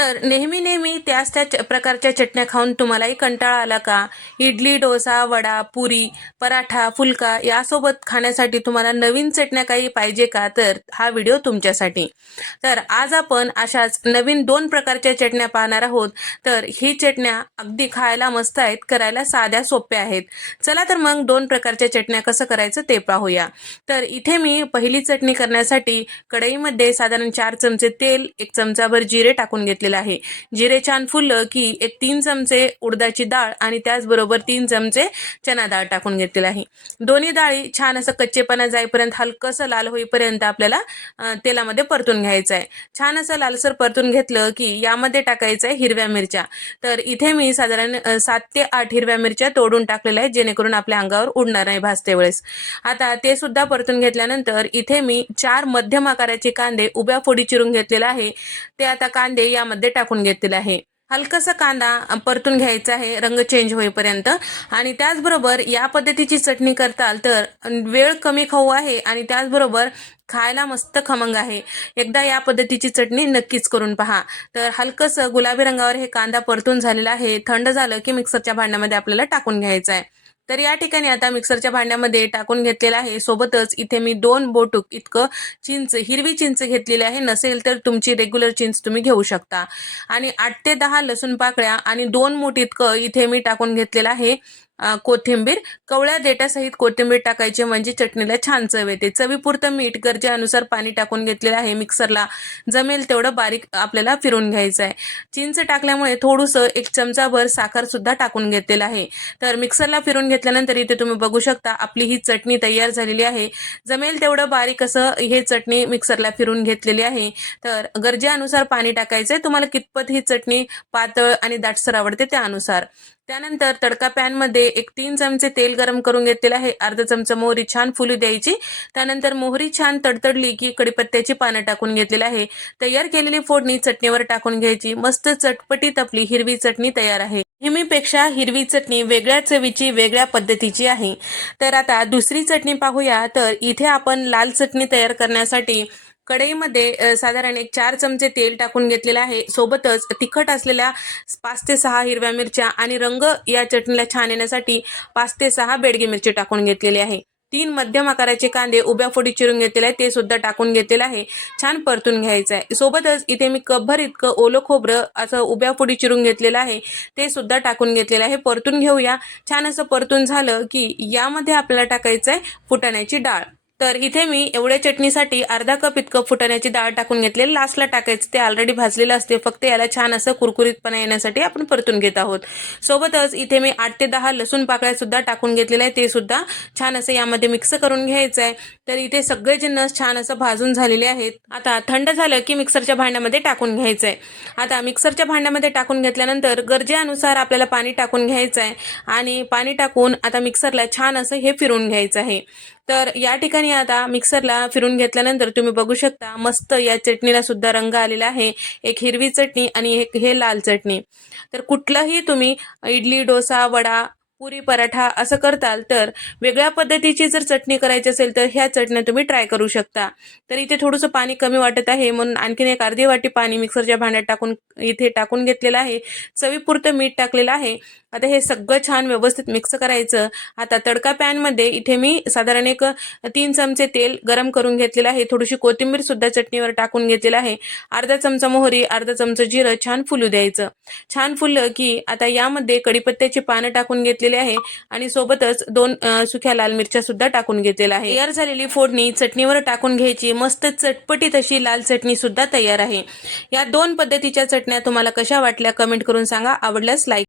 तर नेहमी त्याच प्रकारच्या चटण्या खाऊन तुम्हालाही कंटाळा आला का? इडली, डोसा, वडा, पुरी, पराठा, फुलका यासोबत खाण्यासाठी तुम्हाला नवीन चटण्या काही पाहिजे का? तर हा व्हिडिओ तुमच्यासाठी. तर आज आपण अशाच नवीन 2 प्रकारच्या चटण्या पाहणार आहोत. तर ही चटण्या अगदी खायला मस्त आहेत, करायला साध्या सोप्या आहेत. चला तर मग 2 प्रकारच्या चटण्या कसं करायचं ते पाहूया. तर इथे मी पहिली चटणी करण्यासाठी कढईमध्ये साधारण 4 चमचे तेल, 1 चमचाभर जिरे टाकून घेतलेलं आहे. जिरे छान फुललं की एक 3 चमचे उडदाची डाळ आणि त्याचबरोबर 3 चमचे चना डाळ टाकून घेतलेलं आहे. दोन्ही डाळी छान असं कच्चेपणा जाईपर्यंत हलकंसं लाल होईपर्यंत आपल्याला तेलामध्ये परतून घ्यायचं आहे. छान असं लालसर परतून घेतलं की यामध्ये टाकायचं आहे हिरव्या मिरच्या. तर इथे मी साधारण 7 ते 8 हिरव्या मिरच्या तोडून टाकलेल्या आहेत, जेणेकरून आपल्या अंगावर उडणार नाही भाजते वेळेस. आता ते सुद्धा परतून घेतल्यानंतर इथे मी 4 मध्यम आकाराचे कांदे उभ्या फोडी चिरून घेतलेला आहे. ते आता कांदे यामध्ये टाकून घेतलेले आहे. हलकासा कांदा परतून घ्यायचा आहे रंग चेंज होईपर्यंत. आणि त्याचबरोबर या पद्धतीची चटणी करताल तर वेळ कमी खाऊ आहे आणि त्याचबरोबर खायला मस्त खमंग आहे. एकदा या पद्धतीची चटणी नक्कीच करून पहा. तर हलकंसं गुलाबी रंगावर हे कांदा परतून झालेला आहे. थंड झालं की मिक्सरच्या भांड्यामध्ये आपल्याला टाकून घ्यायचं आहे. तर या ठिकाणी आता मिक्सरच्या भांड्यामध्ये टाकून घेतलेला आहे. सोबतच इथे मी 2 बोटूक इतकं चिंच, हिरवी चिंच घेतलेली आहे. नसेल तर तुमची रेग्युलर चिंच तुम्ही घेऊ शकता. आणि 8 ते 10 लसूण पाकळ्या आणि 2 मूठ इतकं इथे मी टाकून घेतलेलं आहे कोथिंबीर. कवळ्या देठासहित कोथिंबीर टाकायची म्हणजे चटणीला छान चव येते. चवीपुरतं मीठ, गरजेनुसार पाणी टाकून घेतलेलं आहे. मिक्सरला जमेल तेवढं बारीक आपल्याला फिरून घ्यायचं आहे. चिंच टाकल्यामुळे थोडंसं 1 चमचाभर साखर सुद्धा टाकून घेतलेलं आहे. तर मिक्सरला फिरून घेतल्यानंतर इथे तुम्ही बघू शकता आपली ही चटणी तयार झालेली आहे. जमेल तेवढं बारीक असं हे चटणी मिक्सरला फिरून घेतलेली आहे. तर गरजेनुसार पाणी टाकायचं आहे. तुम्हाला कितपत ही चटणी पातळ आणि दाटसर आवडते त्यानुसार. त्यानंतर तडका पॅनमध्ये 3 चमचे तेल गरम करून घेतलेलं आहे. अर्धा चमचा मोहरी छान फुलू द्यायची. त्यानंतर मोहरी छान तडतडली की कढीपत्त्याची पानं टाकून घेतलेली आहे. तयार केलेली फोडणी चटणीवर टाकून घ्यायची. मस्त चटपटीत आपली हिरवी चटणी तयार आहे. नेहमीपेक्षा हिरवी चटणी वेगळ्या चवीची, वेगळ्या पद्धतीची आहे. तर आता दुसरी चटणी पाहूया. तर इथे आपण लाल चटणी तयार करण्यासाठी कढईमध्ये साधारण 4 चमचे तेल टाकून घेतलेलं आहे. सोबतच तिखट असलेल्या 5 ते 6 हिरव्या मिरच्या आणि रंग या चटणीला छान येण्यासाठी 5 ते 6 बेडगी मिरची टाकून घेतलेली आहे. 3 मध्यम आकाराचे कांदे उभ्या फोडी चिरून घेतलेले आहे, ते सुद्धा टाकून घेतलेलं आहे. छान परतून घ्यायचं आहे. सोबतच इथे मी कपभर इतकं ओलं खोबरं असं उभ्या फोडी चिरून घेतलेलं आहे, ते सुद्धा टाकून घेतलेलं आहे. परतून घेऊया. छान असं परतून झालं की यामध्ये आपल्याला टाकायचं आहे फुटाण्याची डाळ. तर इथे मी एवढ्या चटणीसाठी अर्धा कप इतकं फुटाण्याची डाळ टाकून घेतलेली. लास्टला टाकायचं, ते ऑलरेडी भाजलेलं असते. फक्त याला छान असं कुरकुरीतपणा येण्यासाठी आपण परतून घेत आहोत. सोबतच इथे मी 8 ते 10 लसूण पाकळ्या सुद्धा टाकून घेतलेल्या आहे. ते सुद्धा छान असं यामध्ये मिक्स करून घ्यायचं आहे. तर इथे सगळे जिन्नस छान असं भाजून झालेले आहेत. आता थंड झालं की मिक्सरच्या भांड्यामध्ये टाकून घ्यायचं आहे. आता मिक्सरच्या भांड्यामध्ये टाकून घेतल्यानंतर गरजेनुसार आपल्याला पाणी टाकून घ्यायचं आहे आणि पाणी टाकून आता मिक्सरला छान असं हे फिरून घ्यायचं आहे. तर या ठिकाणी आता मिक्सरला फिरून घेतल्यानंतर तुम्ही बघू शकता मस्त या चटणीला सुद्धा रंग आलेला आहे. एक हिरवी चटणी आणि एक हे लाल चटणी. तर कुठलाही तुम्ही इडली, डोसा, वडा, पुरी, पराठा असं करताल तर वेगळ्या पद्धतीची जर चटणी करायची असेल तर ह्या चटण्या तुम्ही ट्राय करू शकता. तर इथे थोडंसं पाणी कमी वाटत आहे म्हणून आणखीन एक अर्धी वाटी पाणी मिक्सरच्या भांड्यात टाकून इथे टाकून घेतलेलं आहे. चवीपुरतं मीठ टाकलेलं आहे. आता हे सगळं छान व्यवस्थित मिक्स करायचं. आता तडका पॅनमध्ये इथे मी साधारण 3 चमचे तेल गरम करून घेतलेलं आहे. थोडीशी कोथिंबीर सुद्धा चटणीवर टाकून घेतलेलं आहे. अर्धा चमचा मोहरी, अर्धा चमचा जिरं छान फुलू द्यायचं. छान फुललं की आता यामध्ये कढीपत्त्याची पानं टाकून घेतलेली आहे आणि सोबतच 2 सुक्या लाल मिरच्या सुद्धा टाकून घेतलेल्या आहे. तयार झालेली फोडणी चटणीवर टाकून घ्यायची. मस्त चटपटीत अशी लाल चटणी सुद्धा तयार आहे. या 2 पद्धतीच्या चटण्या तुम्हाला कशा वाटल्या कमेंट करून सांगा. आवडल्यास लाईक